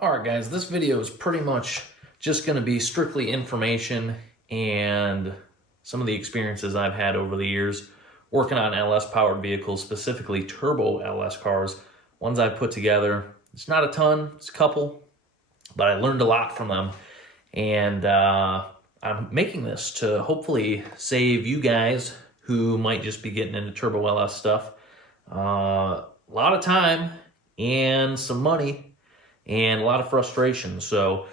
All right, guys, this video is pretty much just going to be strictly information and some of the experiences I've had over the years working on LS-powered vehicles, specifically turbo LS cars, ones I've put together. It's not a ton, it's a couple, but I learned a lot from them. And I'm making this to hopefully save you guys who might just be getting into turbo LS stuff a lot of time and some money and a lot of frustration. So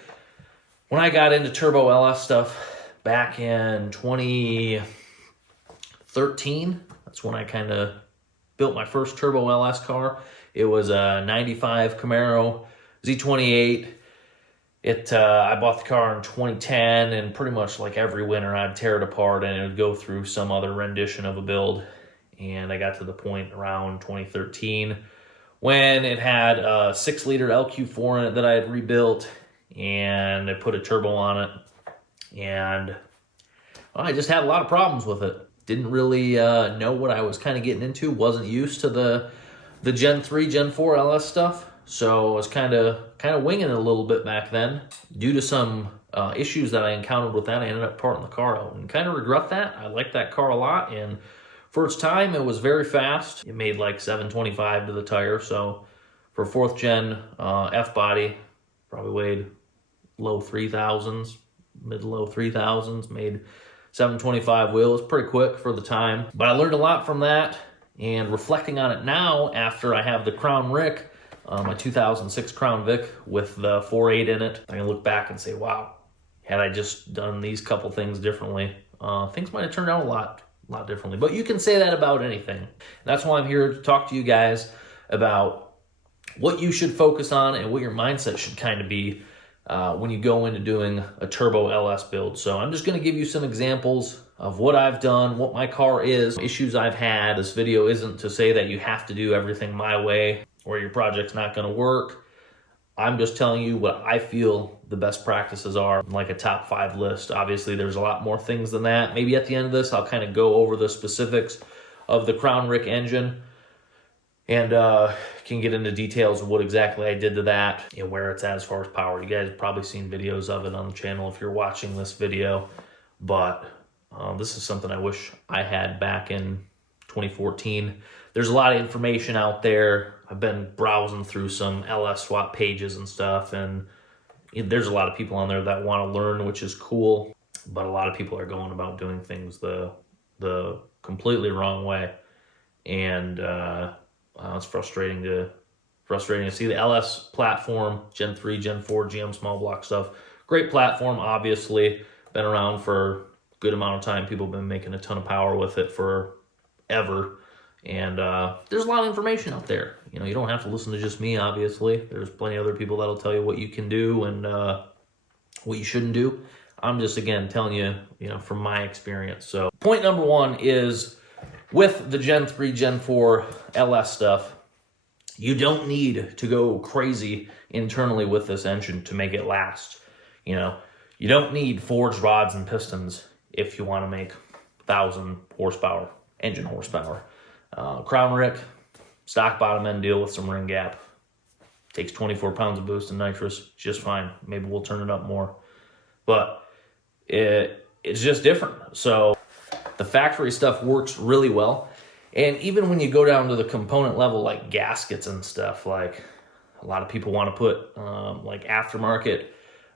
when I got into turbo LS stuff back in 2013, that's when I kind of built my first turbo LS car. It was a 95 Camaro Z28. I bought the car in 2010, and pretty much like every winter I'd tear it apart and it would go through some other rendition of a build. And I got to the point around 2013 when it had a 6-liter LQ4 in it that I had rebuilt, and I put a turbo on it, and I just had a lot of problems with it. Didn't really know what I was kind of getting into. Wasn't used to the Gen 3, Gen 4 LS stuff, so I was kind of winging it a little bit back then. Due to some issues that I encountered with that, I ended up parting the car out, and kind of regret that. I liked that car a lot, and for its time, it was very fast. It made like 725 to the tire, so for 4th gen F-body, probably weighed low 3,000s, mid to low 3,000s, made 725 wheels, pretty quick for the time. But I learned a lot from that, and reflecting on it now, after I have the Crown Vic, my 2006 Crown Vic with the 4.8 in it, I can look back and say, wow, had I just done these couple things differently, things might have turned out a lot differently. But you can say that about anything. That's why I'm here to talk to you guys about what you should focus on and what your mindset should kind of be when you go into doing a turbo LS build. So I'm just going to give you some examples of what I've done, what my car is, issues I've had. This video isn't to say that you have to do everything my way or your project's not going to work. I'm just telling you what I feel the best practices are, like a top 5 list. Obviously, there's a lot more things than that. Maybe at the end of this, I'll kind of go over the specifics of the Crown Vic engine and can get into details of what exactly I did to that and where it's at as far as power. You guys have probably seen videos of it on the channel if you're watching this video, but this is something I wish I had back in 2014. There's a lot of information out there. I've been browsing through some LS swap pages and stuff, and there's a lot of people on there that want to learn, which is cool, but a lot of people are going about doing things the completely wrong way, and it's frustrating to see. The LS platform, Gen 3, Gen 4, GM small block stuff, great platform, obviously, been around for a good amount of time. People have been making a ton of power with it forever. And there's a lot of information out there. You know, you don't have to listen to just me, obviously. There's plenty of other people that'll tell you what you can do and what you shouldn't do. I'm just, again, telling you, from my experience. So point number 1 is with the Gen 3, Gen 4 LS stuff, you don't need to go crazy internally with this engine to make it last. You don't need forged rods and pistons if you want to make 1,000 horsepower, engine horsepower. Crown Vic, stock bottom end deal with some ring gap. Takes 24 pounds of boost and nitrous, just fine. Maybe we'll turn it up more. But it's just different. So the factory stuff works really well. And even when you go down to the component level, like gaskets and stuff, like a lot of people want to put like aftermarket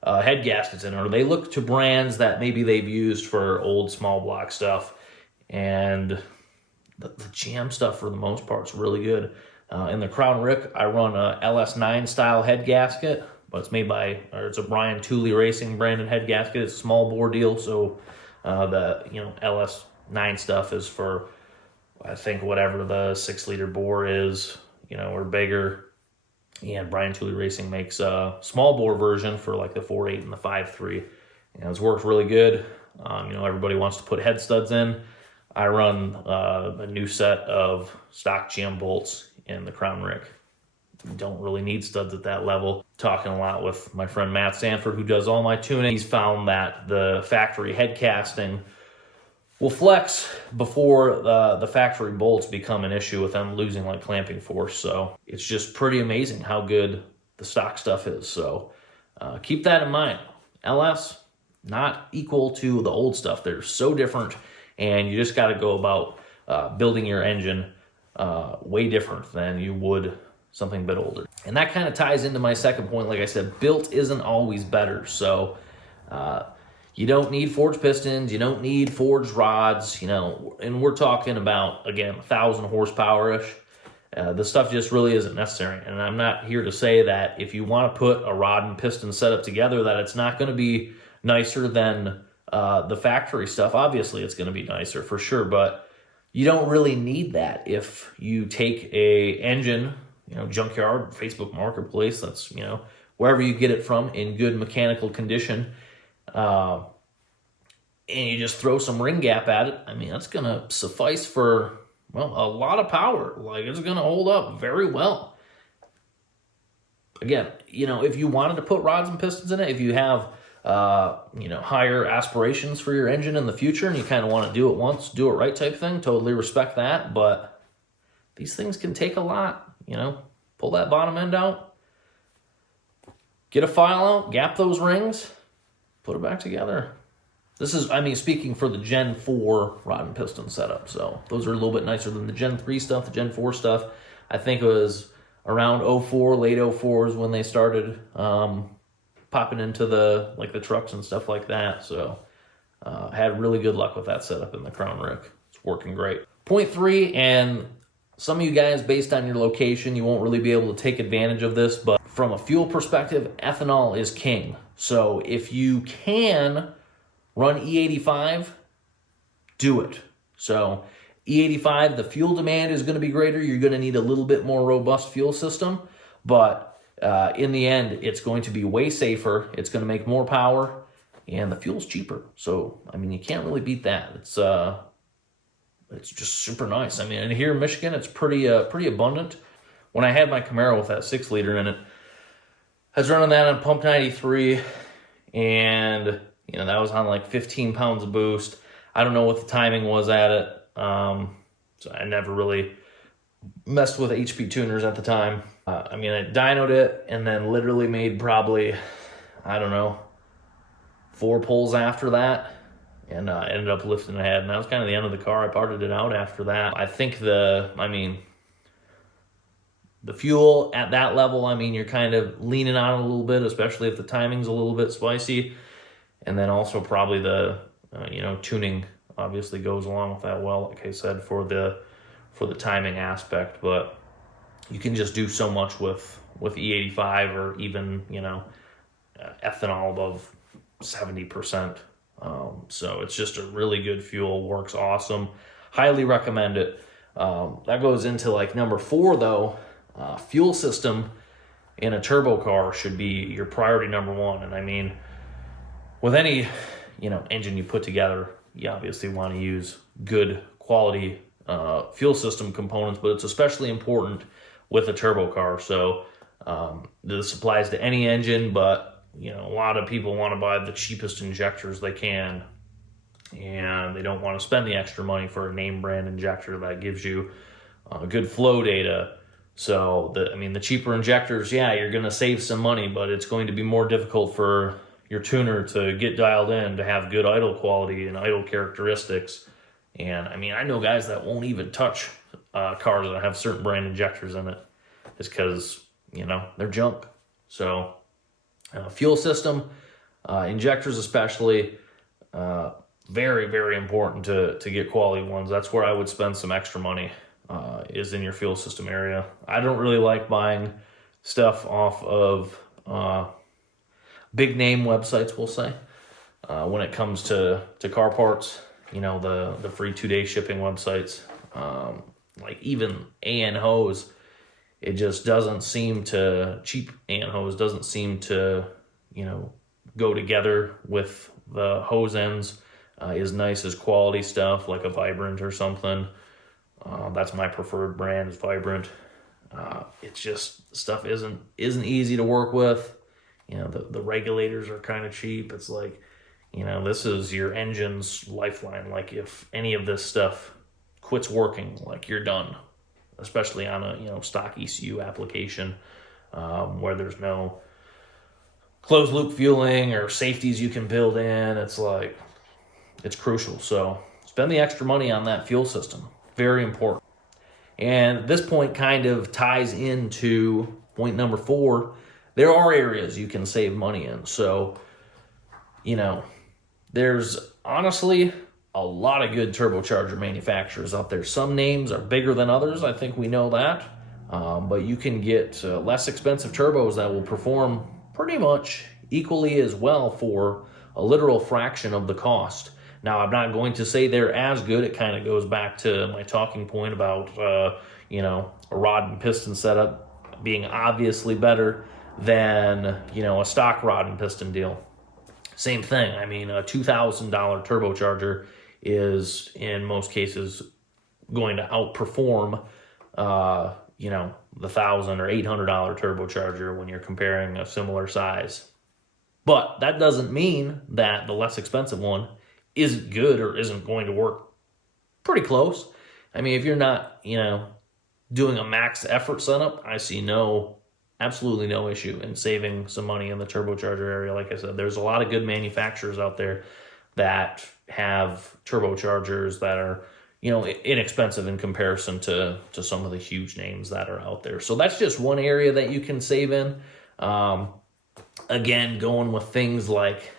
head gaskets in, or they look to brands that maybe they've used for old small block stuff. And the GM stuff, for the most part, is really good. In the Crown Vic, I run a LS9 style head gasket, but it's it's a Brian Tooley Racing branded head gasket. It's a small bore deal, so the LS9 stuff is for, I think, whatever the 6-liter bore is, or bigger. And Brian Tooley Racing makes a small bore version for like the 4.8 and the 5.3. It's worked really good. Everybody wants to put head studs in. I run a new set of stock GM bolts in the Crown Vic. You don't really need studs at that level. Talking a lot with my friend Matt Sanford, who does all my tuning. He's found that the factory head casting will flex before the factory bolts become an issue with them losing like clamping force. So it's just pretty amazing how good the stock stuff is. So keep that in mind. LS, not equal to the old stuff. They're so different, and you just got to go about building your engine way different than you would something a bit older. And that kind of ties into my second point. Like I said, built isn't always better. So you don't need forged pistons, you don't need forged rods, and we're talking about, again, 1,000 horsepower-ish. This stuff just really isn't necessary. And I'm not here to say that if you want to put a rod and piston setup together, that it's not going to be nicer than the factory stuff. Obviously, it's going to be nicer for sure, but you don't really need that. If you take a engine, junkyard, Facebook Marketplace, that's, wherever you get it from in good mechanical condition, and you just throw some ring gap at it, I mean, that's going to suffice for, well, a lot of power. Like, it's going to hold up very well. Again, if you wanted to put rods and pistons in it, if you have, higher aspirations for your engine in the future and you kind of want to do it once, do it right type thing, totally respect that. But these things can take a lot, pull that bottom end out, get a file out, gap those rings, put it back together. This is, speaking for the Gen 4 rod and piston setup. So those are a little bit nicer than the Gen 3 stuff. The Gen 4 stuff, I think it was around 04, late 04s when they started popping into the trucks and stuff like that. So I had really good luck with that setup in the Crown Rig. It's working great. Point 3, and some of you guys, based on your location, you won't really be able to take advantage of this, but from a fuel perspective, ethanol is king. So if you can run E85, do it. So E85, the fuel demand is going to be greater. You're going to need a little bit more robust fuel system, but in the end, it's going to be way safer. It's going to make more power, and the fuel's cheaper. So, you can't really beat that. It's just super nice. And here in Michigan, it's pretty abundant. When I had my Camaro with that 6-liter in it, I was running that on pump 93, and that was on like 15 pounds of boost. I don't know what the timing was at it. So I never really messed with HP tuners at the time. I dynoed it and then literally made probably, 4 pulls after that, and ended up lifting ahead. And that was kind of the end of the car. I parted it out after that. I think the fuel at that level, you're kind of leaning on it a little bit, especially if the timing's a little bit spicy. And then also probably the, tuning obviously goes along with that well, like I said, for the timing aspect. But you can just do so much with E85 or even, ethanol above 70%. So it's just a really good fuel, works awesome. Highly recommend it. That goes into number 4 though. Fuel system in a turbo car should be your priority number 1. And with any, engine you put together, you obviously want to use good quality fuel system components, but it's especially important with a turbo car. So this applies to any engine, but a lot of people want to buy the cheapest injectors they can, and they don't want to spend the extra money for a name brand injector that gives you good flow data. So the cheaper injectors, yeah, you're going to save some money, but it's going to be more difficult for your tuner to get dialed in to have good idle quality and idle characteristics. And I know guys that won't even touch cars that have certain brand injectors in it, just because they're junk. So fuel system, injectors especially, very, very important to get quality ones. That's where I would spend some extra money, is in your fuel system area. I don't really like buying stuff off of big name websites, we'll say, when it comes to car parts. The free 2-day shipping websites, like even AN hose, it just doesn't seem to, cheap AN hose doesn't seem to, go together with the hose ends as nice as quality stuff like a Vibrant or something. That's my preferred brand, is Vibrant. It's just, stuff isn't easy to work with. The regulators are kind of cheap. It's like, this is your engine's lifeline. Like, if any of this stuff quits working, you're done, especially on a, stock ECU application. where there's no closed loop fueling or safeties you can build in. It's like, it's crucial. So spend the extra money on that fuel system. Very important. And this point kind of ties into point number 4. There are areas you can save money in. So, you know, there's honestly a lot of good turbocharger manufacturers out there. Some names are bigger than others. I think we know that. But you can get less expensive turbos that will perform pretty much equally as well for a literal fraction of the cost. Now, I'm not going to say they're as good. It kind of goes back to my talking point about, you know, a rod and piston setup being obviously better than, you know, a stock rod and piston deal. Same thing. I mean, a $2,000 turbocharger is, in most cases, going to outperform, you know, the $1,000 or $800 turbocharger when you're comparing a similar size. But that doesn't mean that the less expensive one isn't good or isn't going to work pretty close. I mean, if you're not, you know, doing a max effort setup, I see absolutely no issue in saving some money in the turbocharger area. Like I said, there's a lot of good manufacturers out there that have turbochargers that are, you know, inexpensive in comparison to some of the huge names that are out there. So that's just one area that you can save in. Again, going with things like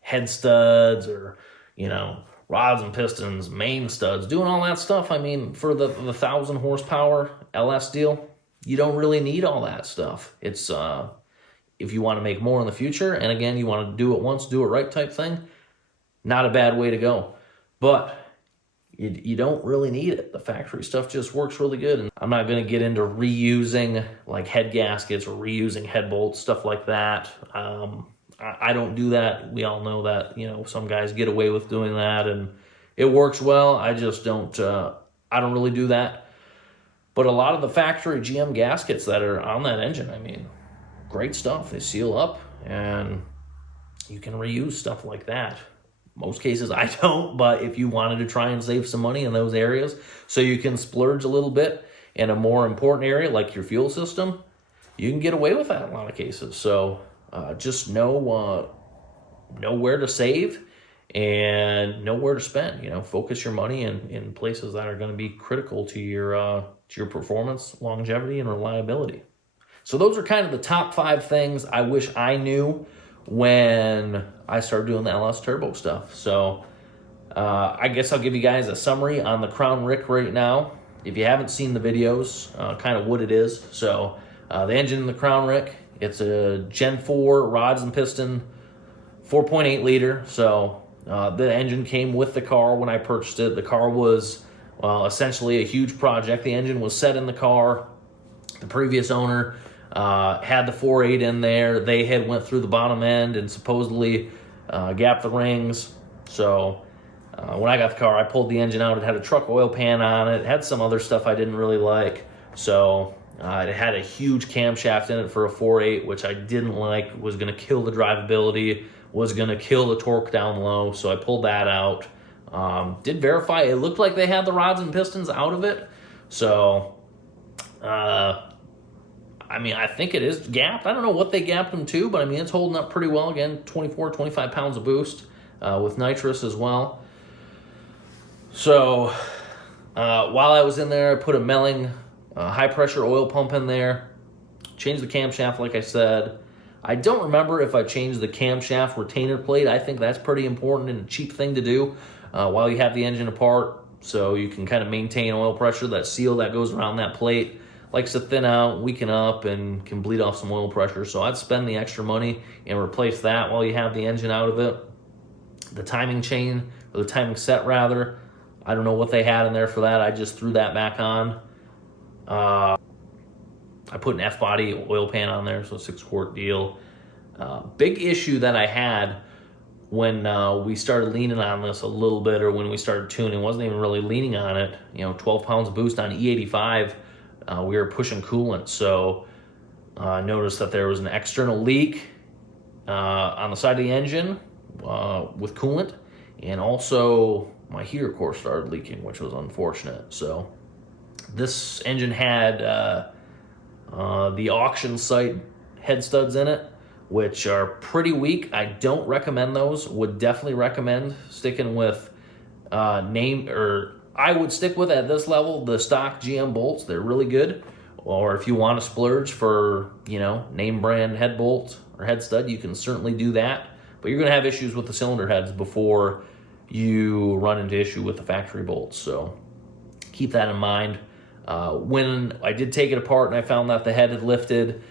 head studs or, you know, rods and pistons, main studs, doing all that stuff. I mean, for the 1,000 horsepower LS deal, you don't really need all that stuff. It's if you want to make more in the future, and again, you want to do it once, do it right type thing, not a bad way to go. But you don't really need it. The factory stuff just works really good. And I'm not going to get into reusing like head gaskets or reusing head bolts, stuff like that. I don't do that. We all know that, you know, some guys get away with doing that and it works well. I just don't, I don't really do that. But a lot of the factory GM gaskets that are on that engine, I mean, great stuff. They seal up and you can reuse stuff like that. Most cases I don't, but if you wanted to try and save some money in those areas so you can splurge a little bit in a more important area like your fuel system, you can get away with that in a lot of cases. So just know where to save and know where to spend. You know, focus your money in places that are going to be critical to your performance, longevity, and reliability. So those are kind of the top 5 things I wish I knew when I started doing the LS Turbo stuff. So I guess I'll give you guys a summary on the Crown Rick right now. If you haven't seen the videos, kind of what it is. So the engine in the Crown Rick, it's a Gen 4 rods and piston, 4.8 liter. So the engine came with the car when I purchased it. The car was essentially a huge project. The engine was set in the car. The previous owner had the 4.8 in there. They had went through the bottom end and supposedly gapped the rings. So when I got the car, I pulled the engine out. It had a truck oil pan on it. It had some other stuff I didn't really like. So it had a huge camshaft in it for a 4.8, which I didn't like. Was going to kill the drivability, was going to kill the torque down low. So I pulled that out. Did verify. It looked like they had the rods and pistons out of it. So I mean, I think it is gapped. I don't know what they gapped them to, but I mean, it's holding up pretty well. Again, 24, 25 pounds of boost with nitrous as well. So while I was in there, I put a Melling high-pressure oil pump in there, changed the camshaft like I said. I don't remember if I changed the camshaft retainer plate. I think that's pretty important and a cheap thing to do while you have the engine apart, so you can kind of maintain oil pressure. That seal that goes around that plate likes to thin out, weaken up, and can bleed off some oil pressure. So I'd spend the extra money and replace that while you have the engine out of it. The timing chain, or the timing set rather, I don't know what they had in there for that. I just threw that back on. I put an F-body oil pan on there, so a 6-quart deal. Big issue that I had when we started leaning on this a little bit, or when we started tuning, wasn't even really leaning on it. You know, 12 pounds of boost on E85. We were pushing coolant, so I noticed that there was an external leak on the side of the engine with coolant, and also my heater core started leaking, which was unfortunate. So this engine had the auction site head studs in it, which are pretty weak. I don't recommend those. Would definitely recommend sticking with I would stick with, at this level, the stock GM bolts. They're really good. Or if you want to splurge for, name brand head bolt or head stud, you can certainly do that. But you're going to have issues with the cylinder heads before you run into issue with the factory bolts. So keep that in mind. When I did take it apart and I found that the head had lifted,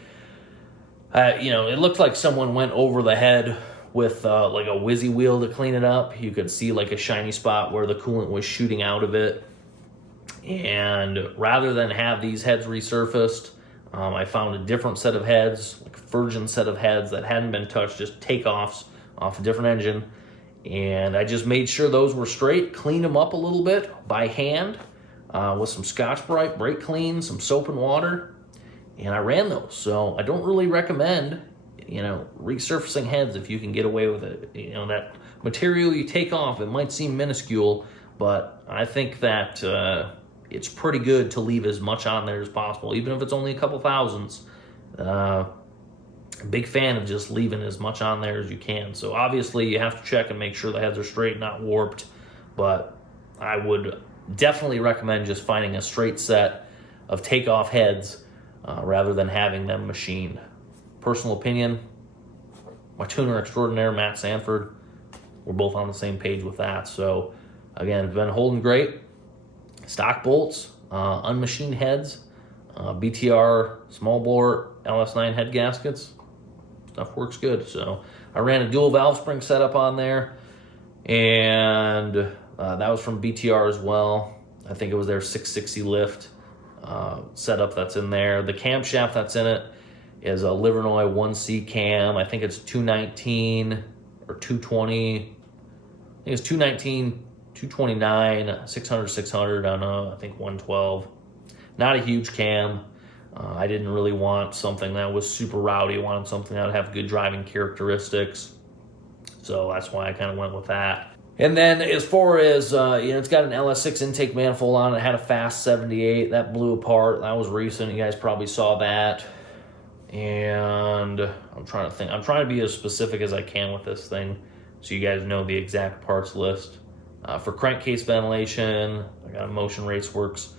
it looked like someone went over the head with like a whizzy wheel to clean it up. You could see like a shiny spot where the coolant was shooting out of it. And rather than have these heads resurfaced, I found a different set of heads, like a virgin set of heads that hadn't been touched, just takeoffs off a different engine. And I just made sure those were straight, cleaned them up a little bit by hand with some Scotch-Brite, brake clean, some soap and water, and I ran those. So I don't really recommend, resurfacing heads if you can get away with it. That material you take off, it might seem minuscule, but I think that it's pretty good to leave as much on there as possible, even if it's only a couple thousandths. Big fan of just leaving as much on there as you can. So obviously you have to check and make sure the heads are straight, not warped, but I would definitely recommend just finding a straight set of takeoff heads rather than having them machined. Personal opinion, my tuner extraordinaire, Matt Sanford, we're both on the same page with that. So again, it's been holding great. Stock bolts, unmachined heads, BTR small bore LS9 head gaskets. Stuff works good. So I ran a dual valve spring setup on there, and that was from BTR as well. I think it was their 660 lift setup that's in there. The camshaft that's in it is a Livernois 1C cam. I think it's 219 or 220. I think it's 219, 229, 600 on I think 112. Not a huge cam. I didn't really want something that was super rowdy. I wanted something that would have good driving characteristics. So that's why I kind of went with that. And then as far as, it's got an LS6 intake manifold on it. It had a fast 78. That blew apart. That was recent. You guys probably saw that. And I'm trying to think. I'm trying to be as specific as I can with this thing so you guys know the exact parts list. For crankcase ventilation, I got a Motion Raceworks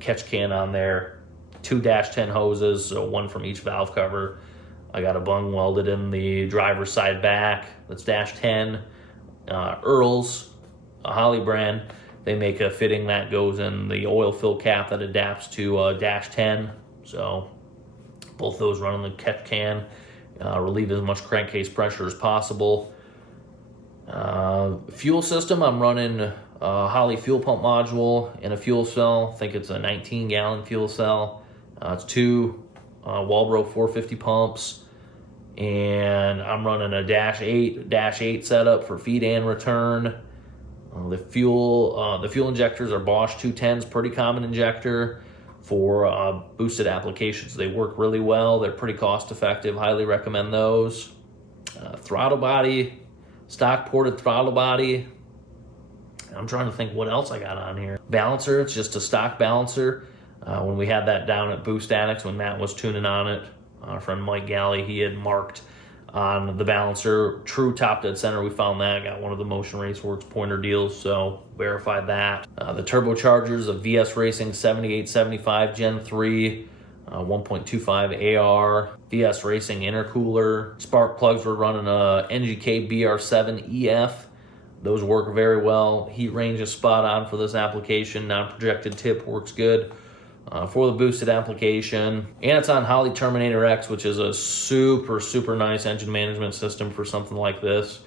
catch can on there. 2 -10 hoses, so one from each valve cover. I got a bung welded in the driver's side back. That's -10. Earl's, a Holly brand, they make a fitting that goes in the oil fill cap that adapts to -10. So both those run in the catch can, relieve as much crankcase pressure as possible. Fuel system, I'm running a Holly fuel pump module and a fuel cell. I think it's a 19-gallon fuel cell. It's 2 Walbro 450 pumps, and I'm running a -8 setup for feed and return. The fuel injectors are Bosch 210s, pretty common injector for boosted applications. They work really well. They're pretty cost effective. Highly recommend those. Throttle body, stock ported throttle body. I'm trying to think what else I got on here. Balancer, it's just a stock balancer. When we had that down at Boost Addicts, when Matt was tuning on it, our friend Mike Galley, he had marked on the balancer, true top dead center. We found that, got one of the Motion Raceworks pointer deals, so verified that. The turbochargers of VS Racing 7875 Gen 3, 1.25 AR, VS Racing intercooler. Spark plugs were running a NGK BR7 EF. Those work very well. Heat range is spot on for this application. Non-projected tip works good for the boosted application. And it's on Holly Terminator X, which is a super, super nice engine management system for something like this.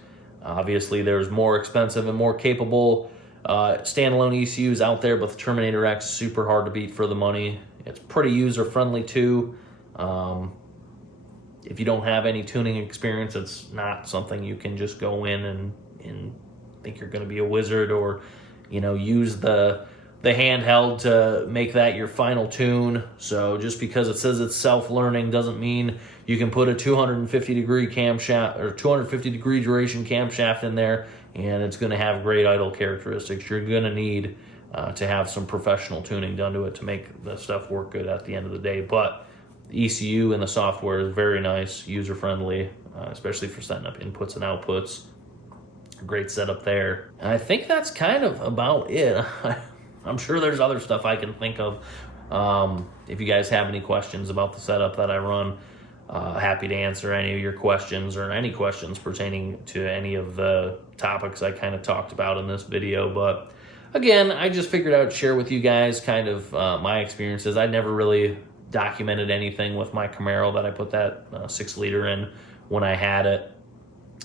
Obviously, there's more expensive and more capable standalone ECUs out there, but the Terminator X is super hard to beat for the money. It's pretty user-friendly too. If you don't have any tuning experience, it's not something you can just go in and think you're going to be a wizard, or use the handheld to make that your final tune. So just because it says it's self-learning doesn't mean you can put a 250-degree camshaft or 250-degree duration camshaft in there and it's going to have great idle characteristics. You're going to need to have some professional tuning done to it to make the stuff work good at the end of the day. But The ECU and the software is very nice, user-friendly, especially for setting up inputs and outputs. Great setup there. And I think that's kind of about it. I'm sure there's other stuff I can think of. If you guys have any questions about the setup that I run, happy to answer any of your questions or any questions pertaining to any of the topics I kind of talked about in this video. But again, I just figured I'd share with you guys kind of my experiences. I never really documented anything with my Camaro that I put that 6-liter in when I had it.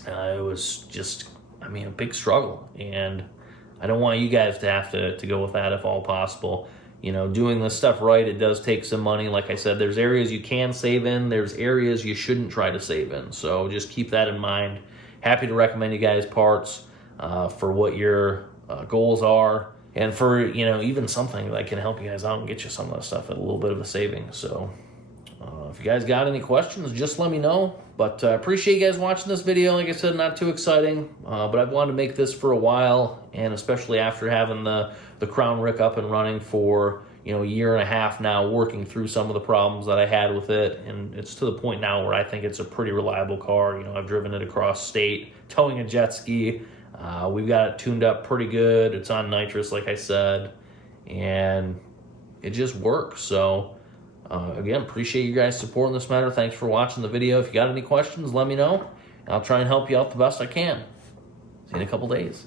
It was just, I mean, a big struggle, and I don't want you guys to have to go with that if all possible. You know, doing this stuff right, it does take some money. Like I said, there's areas you can save in, there's areas you shouldn't try to save in. So just keep that in mind. Happy to recommend you guys parts for what your goals are, and for, you know, even something that can help you guys out and get you some of that stuff at a little bit of a savings. So if you guys got any questions, just let me know. But I appreciate you guys watching this video. Like I said, not too exciting, but I've wanted to make this for a while, and especially after having the Crown Rick up and running for, you know, a year and a half now, working through some of the problems that I had with it. And it's to the point now where I think it's a pretty reliable car. You know, I've driven it across state, towing a jet ski. We've got it tuned up pretty good. It's on nitrous, like I said, and it just works. So again, appreciate you guys supporting this matter. Thanks for watching the video. If you got any questions, let me know, and I'll try and help you out the best I can. See you in a couple days.